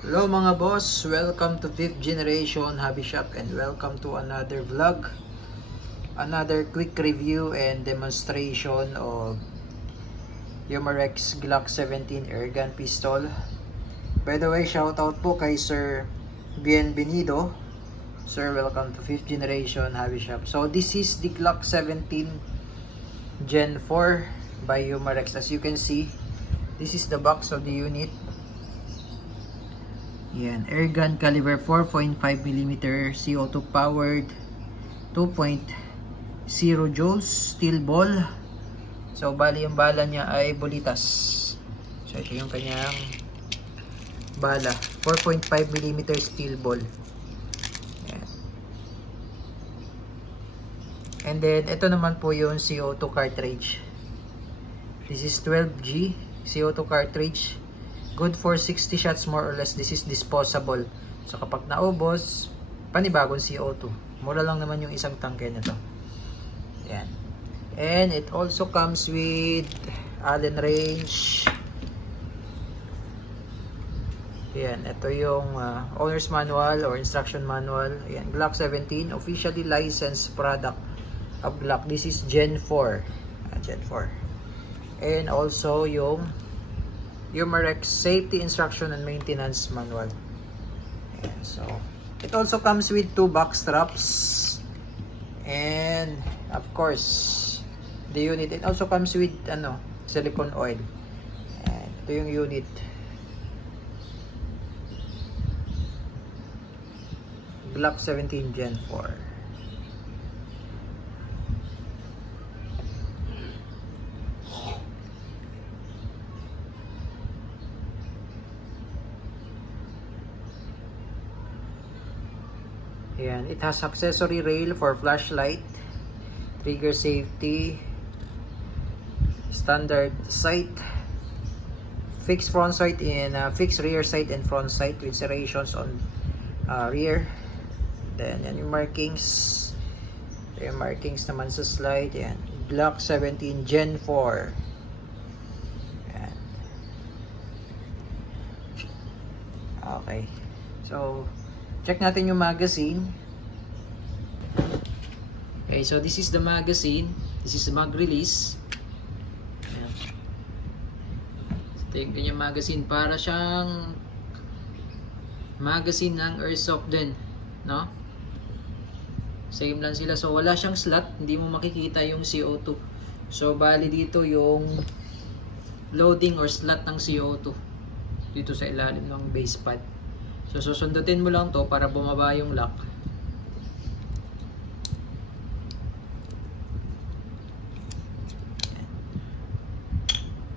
Hello mga boss, welcome to 5th generation hobby shop and welcome to another vlog, another quick review and demonstration of Umarex Glock 17 airgun pistol. By the way, shoutout po kay Sir Bienvenido. Sir, welcome to 5th generation hobby shop. So this is the Glock 17 Gen 4 by Umarex. As you can see, this is the box of the unit. Yan, airgun caliber 4.5mm CO2 powered 2.0 joules steel ball. So bali yung bala niya ay bolitas. So ito yung kanyang bala, 4.5mm steel ball. Yan. And then ito naman po yung CO2 cartridge. This is 12G CO2 cartridge. Good for 60 shots more or less. This is disposable. So kapag naubos, panibagong CO2. Mura lang naman yung isang tangke nito. Yan. And it also comes with Allen wrench. Yan. Ito yung owner's manual or instruction manual. Yan. Glock 17. Officially licensed product of Glock. This is Gen 4. Gen 4. And also yung Umarex safety instruction and maintenance manual. Ayan, so it also comes with 2 back straps and of course the unit. It also comes with silicone oil. Ayan, ito yung unit. Glock 17 Gen 4. Ayan, it has accessory rail for flashlight, trigger safety, standard sight, fixed front sight and fixed rear sight and front sight with serrations on rear. Then yan yung markings. Yung markings naman sa slide. Yan, Glock 17 Gen 4. Yan. Okay. So check natin yung magazine. Okay, so this is the magazine. This is the mag release. Ayan. So, ito yung magazine. Para siyang magazine ng airsoft din, no? Same lang sila. So wala siyang slot. Hindi mo makikita yung CO2. So bali dito yung loading or slot ng CO2 dito sa ilalim ng base pad. So susundutin mo lang to para bumaba yung lock.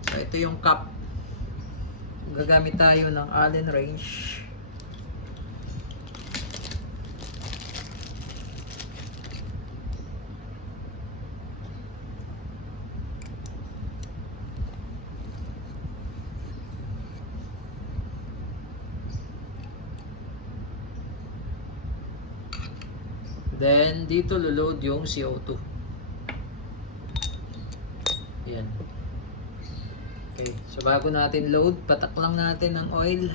So ito yung cap. Gagamit tayo ng Allen wrench. Then, dito load yung CO2. Yan. Okay. So, bago natin load, patak lang natin ng oil.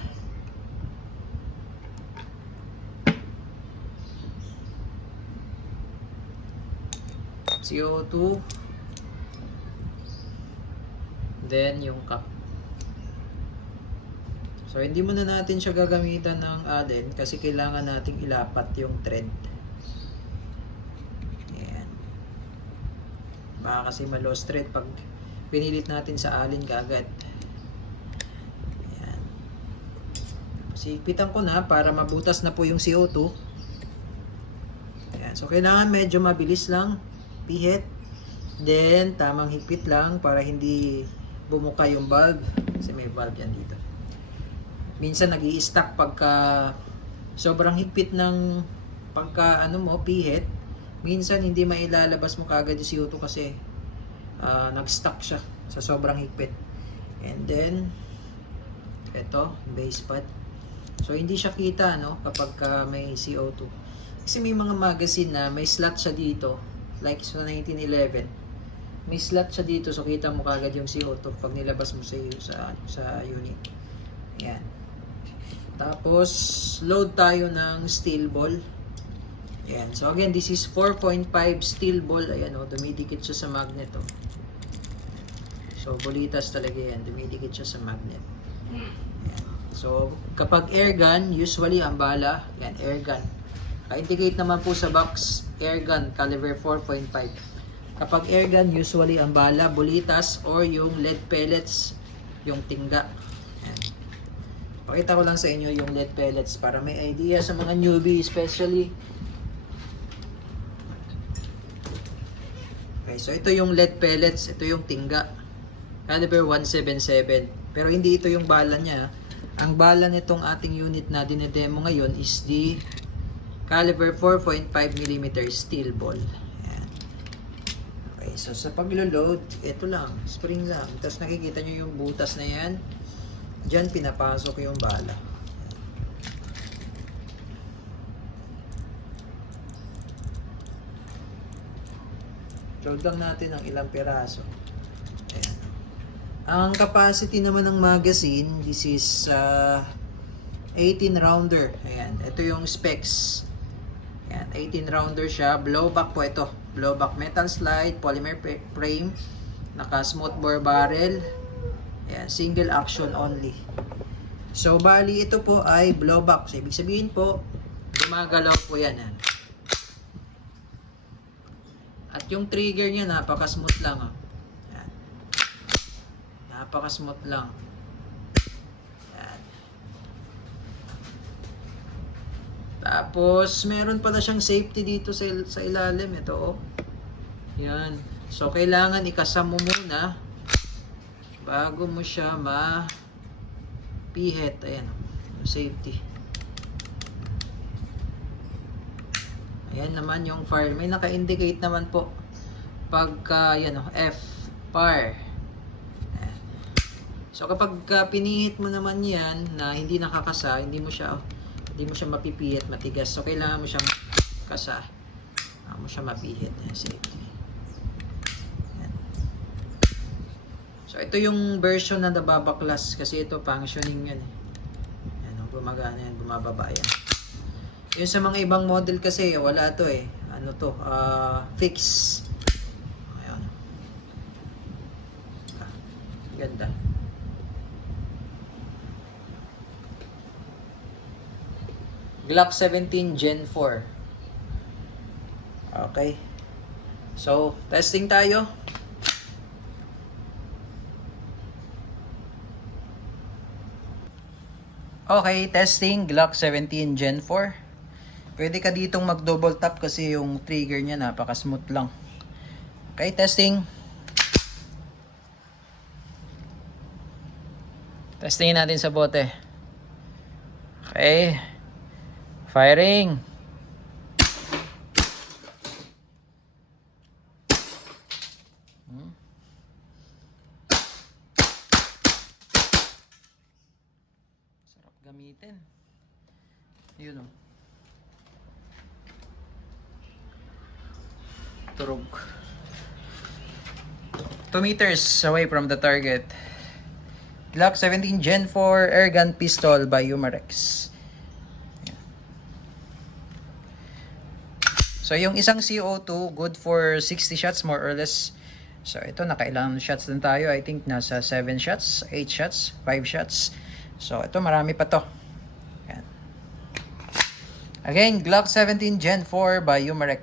CO2. Then, yung cap. So, hindi muna natin siya gagamitan ng Allen kasi kailangan nating ilapat yung thread. Baka kasi ma-lost thread pag pinilit natin sa Allen kaagad. Ayan. Sipitan ko na para mabutas na po yung CO2. Ayan. So kailangan medyo mabilis lang pihit. Then tamang higpit lang para hindi bumuka yung valve. Kasi may valve yan dito. Minsan nag-i-stuck pagka sobrang higpit ng pagka pihit. Minsan hindi mailalabas mo kagad yung CO2 kasi nag-stuck siya sa sobrang higpit. And then ito, base pad. So hindi siya kita kapag may CO2. Kasi may mga magazine na may slot siya dito, like sa 1911. May slot siya dito, so kita mo kagad yung CO2 pag nilabas mo sa unit. Yan. Tapos, load tayo ng steel ball. Ayan. So, again, this is 4.5 steel ball. Ayan, oh, dumidikit siya sa magnet. Oh. So, bulitas talaga yan. Dumidikit siya sa magnet. Ayan. So, kapag air gun, usually ang bala, yan, air gun. Ka-indicate naman po sa box, air gun, caliber 4.5. Kapag air gun, usually ang bala, bulitas, or yung lead pellets, yung tingga. Ayan. Pakita ko lang sa inyo yung lead pellets para may idea sa mga newbie especially. Okay, so ito yung lead pellets, ito yung tingga. Caliber 177. Pero hindi ito yung bala niya. Ang bala nitong ating unit na dinedemo ngayon is the caliber 4.5mm steel ball. Ayan. Okay, so sa paglo-load, ito lang, spring lang. Tapos nakikita nyo yung butas na yan. Diyan pinapasok yung bala. Load lang natin ng ilang piraso. Ayan. Ang capacity naman ng magazine, this is 18 rounder. Ayan, ito yung specs. Ayan, 18 rounder siya. Blowback po ito. Blowback metal slide, polymer frame, naka smooth bore barrel. Ayan, single action only. So, bali ito po ay blowback. So, ibig sabihin po, gumagalaw po yan. At yung trigger niya, napaka-smooth lang. Ayan. Napaka-smooth lang. Ayan. Tapos, meron pala siyang safety dito sa ilalim. Ito, oh. Yan. So, kailangan ikasam mo muna bago mo siya ma-pihet. Ayan, safety. Ayan naman yung fire. May naka-indicate naman po pagka, yan o, F, fire. Ayan. So, kapag pinihit mo naman yan na hindi nakakasa, hindi mo siya mapipihit, matigas. So, kailangan mo siyang kasa. Kailangan mo siya mapihit. Ayan, safety. So, ito yung version na nababaklas kasi ito functioning yan. Ayan, gumagana yan, bumababa yan. Yung sa mga ibang model kasi, wala to eh. Ano to? Fix. Ayan. Ganda. Glock 17 Gen 4. Okay. So, testing tayo. Okay, testing Glock 17 Gen 4. Pwede ka ditong mag-double tap kasi yung trigger niya napaka-smooth lang. Okay, testing. Testingin natin sa bote. Okay. Firing. Gamitin. Yun o. Turog. 2 meters away from the target. Glock 17 Gen 4 airgun pistol by Umarex. So yung isang CO2 good for 60 shots more or less. So ito nakailang shots din tayo. I think nasa 7 shots, 8 shots, 5 shots. So, ito marami pa to. Ayan. Again, Glock 17 Gen 4 by Umarex.